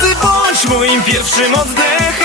Ty bądź moim pierwszym oddechem.